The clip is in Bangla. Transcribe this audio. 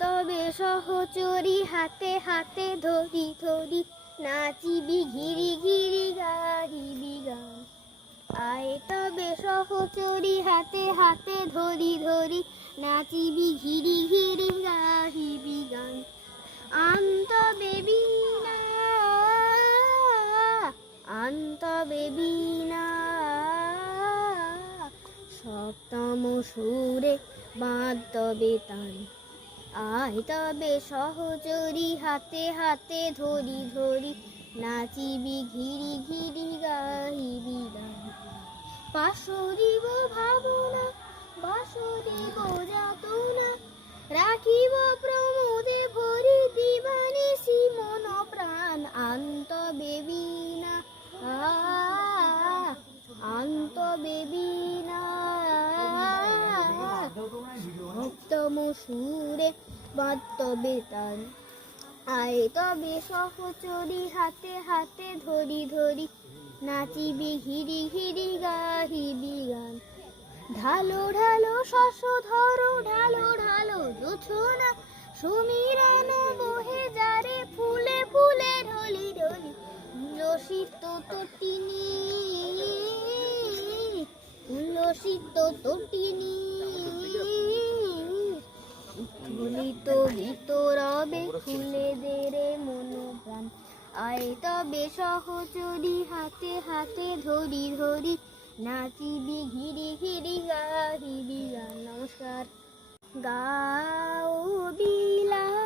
তবে সহচরি হাতে হাতে ধরি ধরি নাচিবি ঘিরি ঘিরি গাহিবি গান। আয় তবে সহচরি হাতে হাতে ধরি ধরি নাচিবি ঘিরি ঘিরি গাহিবি গান। আন্ত বেবি না আন্ত বেবি না সপ্তম সুরে বাঁধ তবে তান। আয় তবে সহচরি হাতে হাতে ধরি ধরি নাচিবি ঘিরি ঘিরি গাহিবি গান। পাশরিব ভাবনা বাসরিব যাতনা রাখিব প্রমোদে ভরি দিবানিসি মন প্রাণ। আন্ত বেবি না আন্ত বেবি না সপ্তম সুরে বাঁধ তবে তান। আয় তবে সহচরি হাতে হাতে ধরি ধরি নাচিবি ঘিরি ঘিরি গাহিবি গান। ঢালো ঢালো শশ ধরো ঢালো ঢালো জোছনা সমীরণ বহে যারে ফুলে ফুলে ঢলি ঢলি উল্লসিত তটিনী উল্লসিত তটিনী উৎফুল্লিত ভিতরবে ফুলে দেরে মন প্রাণ। আয় তবে সহচরি হাতে হাতে ধরি ধরি নাচিবি ঘিরি ঘিরি গাহিবি গান। নমস্কার। গাও বিলা